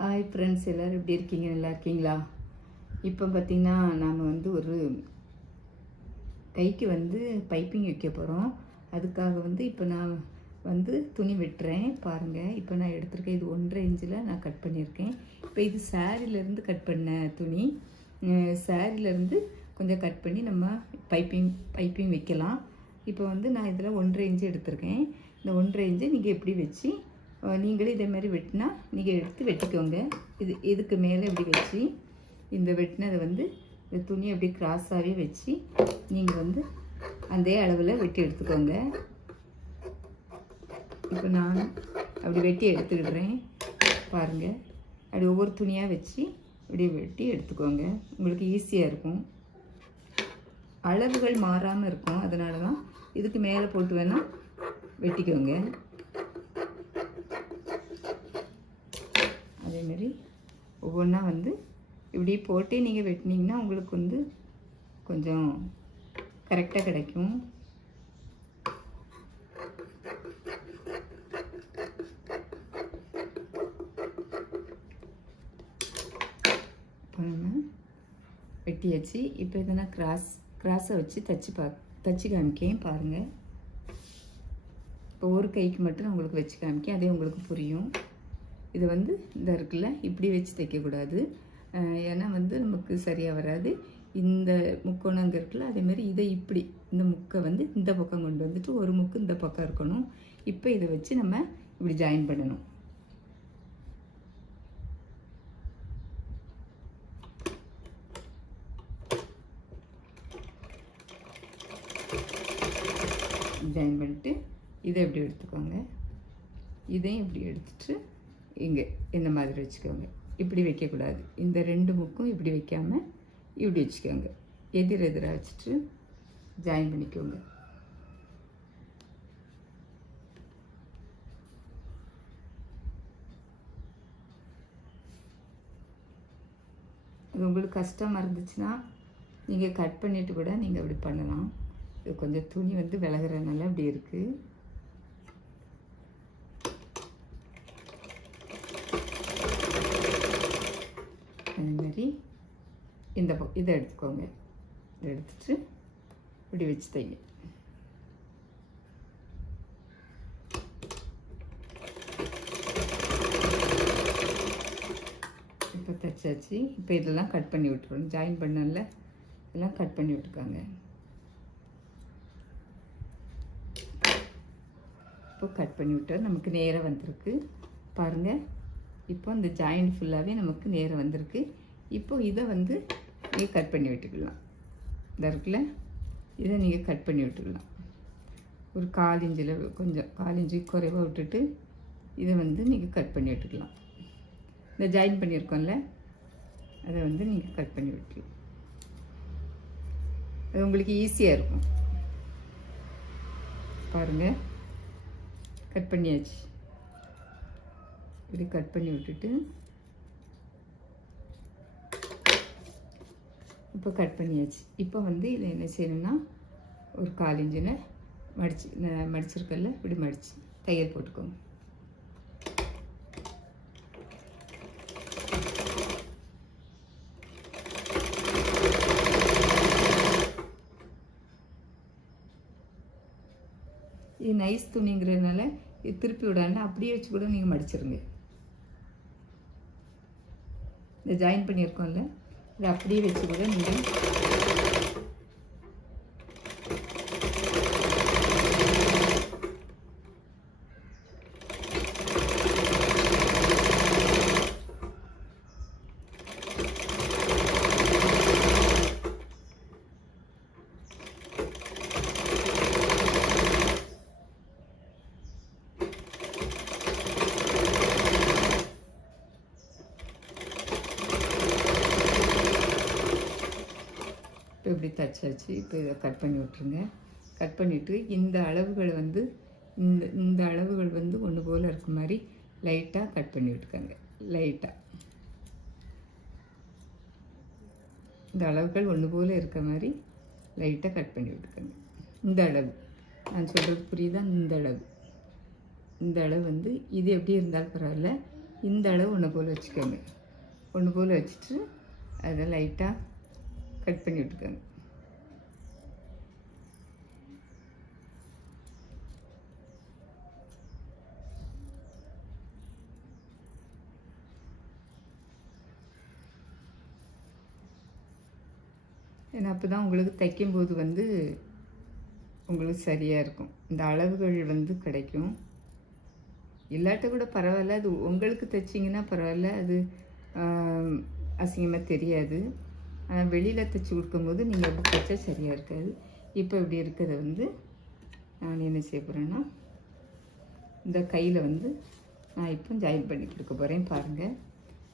Hi friends, எல்லோரும் எப்படி இருக்கீங்க? நல்லா இருக்கீங்களா? இப்போ பார்த்திங்கன்னா நாம் வந்து ஒரு கைக்கு வந்து பைப்பிங் வைக்க போகிறோம். அதுக்காக வந்து இப்போ நான் வந்து துணி வெட்டுறேன் பாருங்கள். இப்போ நான் எடுத்திருக்கேன், இது 1.5 இன்ச்சில் நான் கட் பண்ணியிருக்கேன். இப்போ இது சாரிலேருந்து கட் பண்ண துணி. சாரிலேருந்து கொஞ்சம் கட் பண்ணி நம்ம பைப்பிங் வைக்கலாம். இப்போ வந்து நான் இதில் 1.5 இன்ச்சு எடுத்திருக்கேன். இந்த 1.5 இன்ச்சு நீங்கள் எப்படி வச்சு நீங்களே இதே மாதிரி வெட்டினா நீங்கள் எடுத்து வெட்டிக்கோங்க. இதுக்கு மேலே இப்படி வச்சு இந்த வெட்டினதை வந்து இந்த துணியை அப்படி கிராஸாகவே வச்சு நீங்கள் வந்து அதே அளவில் வெட்டி எடுத்துக்கோங்க. இப்போ நான் அப்படி வெட்டி எடுத்துக்கிடுறேன் பாருங்கள். அப்படி ஒவ்வொரு துணியாக வச்சு இப்படி வெட்டி எடுத்துக்கோங்க. உங்களுக்கு ஈஸியாக இருக்கும், அளவுகள் மாறாமல் இருக்கும். அதனால தான் இதுக்கு மேலே போட்டு வேணால் வெட்டிக்கோங்க. அதேமாரி ஒவ்வொன்றா வந்து இப்படி போட்டு நீங்கள் வெட்டினீங்கன்னா உங்களுக்கு வந்து கொஞ்சம் கரெக்டாக கிடைக்கும். இப்போ நம்ம வெட்டியாச்சு. இப்போ இதை நான் கிராஸை வச்சு தச்சு காமிக்கேன் பாருங்கள். இப்போ ஒரு கைக்கு மட்டும் நான் உங்களுக்கு வச்சு காமிக்கேன், அதே உங்களுக்கு புரியும். இதை வந்து இந்த இருக்குல்ல இப்படி வச்சு தைக்கக்கூடாது, ஏன்னா வந்து நமக்கு சரியாக வராது. இந்த முக்கோணம் அங்கே இருக்குல்ல, அதேமாதிரி இதை இப்படி இந்த முக்கை வந்து இந்த பக்கம் கொண்டு வந்துட்டு ஒரு முக்கு இந்த பக்கம் இருக்கணும். இப்போ இதை வச்சு நம்ம இப்படி ஜாயின் பண்ணணும். ஜாயின் பண்ணிட்டு இதை எப்படி எடுத்துக்கோங்க, இதையும் இப்படி எடுத்துட்டு இங்கே இந்த மாதிரி வச்சுக்கோங்க. இப்படி வைக்கக்கூடாது, இந்த 2 முக்கும் இப்படி வைக்காமல் இப்படி வச்சுக்கோங்க. எதிராக வச்சுட்டு ஜாயின் பண்ணிக்கோங்க. இது உங்களுக்கு கஷ்டமாக இருந்துச்சுன்னா நீங்கள் கட் பண்ணிவிட்டு கூட நீங்கள் அப்படி பண்ணலாம். இது கொஞ்சம் துணி வந்து விலகிறனால அப்படி இருக்குது. அதேமாதிரி இதை எடுத்துக்கோங்க. இதை எடுத்துட்டு இப்படி வச்சு தைங்க. இப்போ தைச்சாச்சு. இப்போ இதெல்லாம் கட் பண்ணி விட்டுருவோம். ஜாயின் பண்ணல இதெல்லாம் கட் பண்ணி விட்டுருக்காங்க. இப்போ கட் பண்ணி விட்டால் நமக்கு நேராக வந்திருக்கு பாருங்கள். இப்போ இந்த ஜாயிண்ட் ஃபுல்லாகவே நமக்கு நேரம் வந்திருக்கு. இப்போ இதை வந்து நீங்கள் கட் பண்ணி விட்டுக்கலாம். இந்த இருக்குல்ல, இதை நீங்கள் கட் பண்ணி விட்டுக்கலாம். ஒரு 1/4 இன்ச்சில் கொஞ்சம் 1/4 இன்ச்சு குறைவாக விட்டுட்டு இதை வந்து நீங்கள் கட் பண்ணி விட்டுக்கலாம். இந்த ஜாயின் பண்ணியிருக்கோம்ல, அதை வந்து நீங்கள் கட் பண்ணி விட்டுக்கலாம். அது உங்களுக்கு ஈஸியாக இருக்கும் பாருங்கள். கட் பண்ணியாச்சு. இப்படி கட் பண்ணி விட்டுட்டு இப்போ கட் பண்ணியாச்சு. இப்போ வந்து இதை என்ன செய்யணும்னா ஒரு 1/4 இன்ச்சில் மடிச்சிருக்கல இப்படி மடித்து தையல் போட்டுக்கோங்க. இது நைஸ் துணிங்கிறதுனால இது திருப்பி விடாம அப்படியே வச்சு கூட நீங்கள் மடிச்சிருங்க. இந்த ஜாயின் பண்ணியிருக்கோம்ல, இதை அப்படியே வச்சு கூட நீங்கள் இப்போ இப்படி தச்சாச்சு. இப்போ இதை கட் பண்ணி விட்ருங்க. கட் பண்ணிவிட்டு இந்த அளவுகள் வந்து இந்த அளவுகள் வந்து ஒன்று போல் இருக்க மாதிரி லைட்டாக கட் பண்ணி விட்டுக்கோங்க. லைட்டாக இந்த அளவுகள் ஒன்று போல் இருக்க மாதிரி லைட்டாக கட் பண்ணி விட்டுக்கோங்க. இந்த அளவு நான் சொல்கிறது புரியுதா? இந்த அளவு வந்து இது எப்படி இருந்தாலும் பரவாயில்ல, இந்த அளவு ஒன்று போல் வச்சுக்கோங்க. ஒன்று போல் வச்சுட்டு அதை லைட்டாக கட் பண்ணி விட்டுக்கோங்க. ஏன்னா அப்போ தான் உங்களுக்கு தைக்கும்போது வந்து உங்களுக்கு சரியாக இருக்கும். இந்த அளவுகள் வந்து கிடைக்கும். இல்லாட்ட கூட பரவாயில்ல, அது உங்களுக்கு தைச்சிங்கன்னா பரவாயில்ல, அது அசிங்கமாக தெரியாது. ஆனால் வெளியில் தைச்சி கொடுக்கும்போது நீங்கள் அப்படி தைச்சா சரியாக இருக்காது. இப்போ இப்படி இருக்கிறத வந்து நான் என்ன செய்ய போகிறேன்னா, இந்த கையில் வந்து நான் இப்போ ஜாயின் பண்ணி கொடுக்க போகிறேன். பாருங்கள்,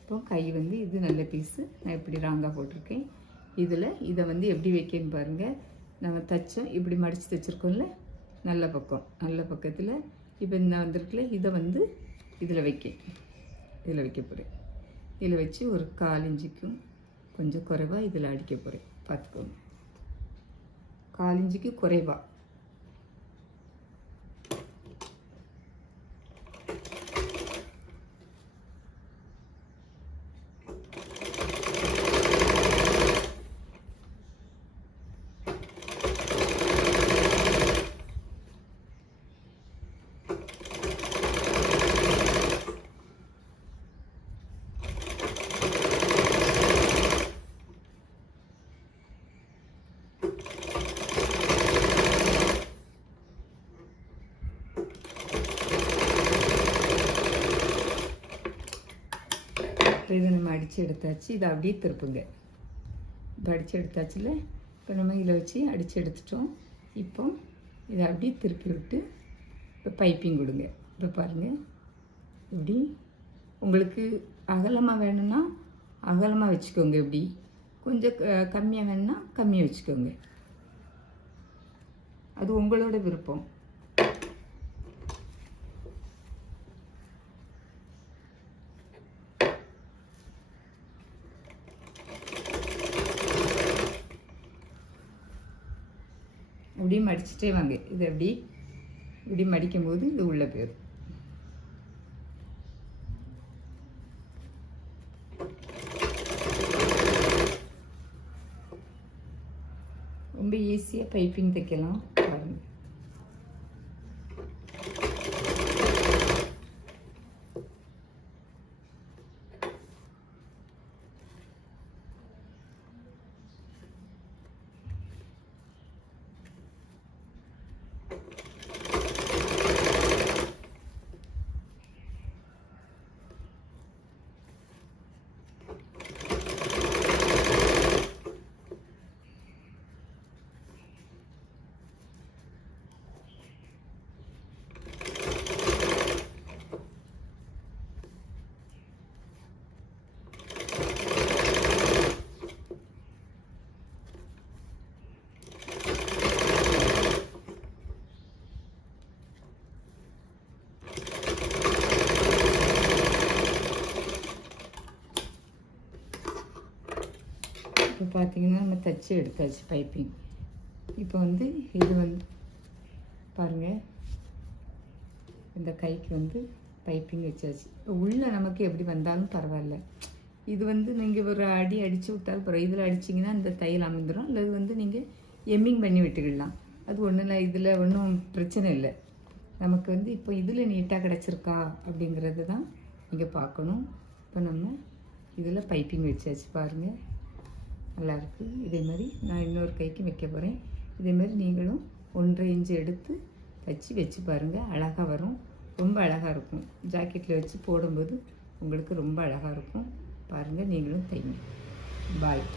இப்போ கை வந்து இது நல்ல பீஸு நான் இப்படி ராங்காக போட்டிருக்கேன். இதை வந்து எப்படி வைக்கன்னு பாருங்கள். நம்ம தைச்சோம், இப்படி மடித்து தைச்சிருக்கோம்ல, நல்ல பக்கத்தில் இப்போ நான் வந்திருக்குல, இதை வந்து இதில் வைக்க போகிறேன். இதில் வச்சு ஒரு 1/4 இன்ச்சுக்கும் கொஞ்சம் குறைவாக இதில் அடிக்க போகிறேன். பார்த்துக்கோங்க, 1/4 இன்ச்சுக்கு குறைவாக. இதை நம்ம அடித்து எடுத்தாச்சு. இதை அப்படியே திருப்புங்க. இப்போ அடித்து எடுத்தாச்சுல, இப்போ நம்ம இதில் வச்சு அடித்து எடுத்துட்டோம். இப்போ இதை அப்படியே திருப்பி விட்டு இப்போ பைப்பிங் கொடுங்க. இப்போ பாருங்கள், இப்படி உங்களுக்கு அகலமாக வேணும்னா அகலமாக வச்சுக்கோங்க. இப்படி கொஞ்சம் கம்மியாக வேணும்னா கம்மியாக வச்சுக்கோங்க. அது உங்களோட விருப்பம். இப்படி மடிச்சுட்டே வாங்க. இது இப்படி மடிக்கும் போது இது உள்ளே போயிடும். ரொம்ப ஈஸியாக பைப்பிங் தைக்கலாம் பாருங்கள். இப்போ பார்த்தீங்கன்னா நம்ம தைச்சி எடுத்தாச்சு பைப்பிங். இப்போ வந்து இது வந்து பாருங்கள், இந்த கைக்கு வந்து பைப்பிங் வச்சாச்சு. உள்ளே நமக்கு எப்படி வந்தாலும் பரவாயில்ல. இது வந்து நீங்கள் ஒரு அடித்து விட்டாலும் பரவாயில்ல. இதில் அடிச்சிங்கன்னா இந்த தையல் அமைந்துடும். அல்லது வந்து நீங்கள் எம்மிங் பண்ணி விட்டுக்கிடலாம். அது ஒன்றும் இல்லை, இதில் ஒன்றும் பிரச்சனை இல்லை. நமக்கு வந்து இப்போ இதில் நீட்டாக கிடச்சிருக்கா அப்படிங்கிறது தான் நீங்கள் பார்க்கணும். இப்போ நம்ம இதில் பைப்பிங் வச்சாச்சு பாருங்கள், நல்லாயிருக்கு. இதே மாதிரி நான் இன்னொரு கைக்கு வைக்க போகிறேன். இதேமாதிரி நீங்களும் 1.5 இன்ச்சு எடுத்து வச்சு பாருங்கள், அழகாக வரும். ரொம்ப அழகாக இருக்கும். ஜாக்கெட்டில் வச்சு போடும்போது உங்களுக்கு ரொம்ப அழகாக இருக்கும். பாருங்கள், நீங்களும் தைங்க. பாய்.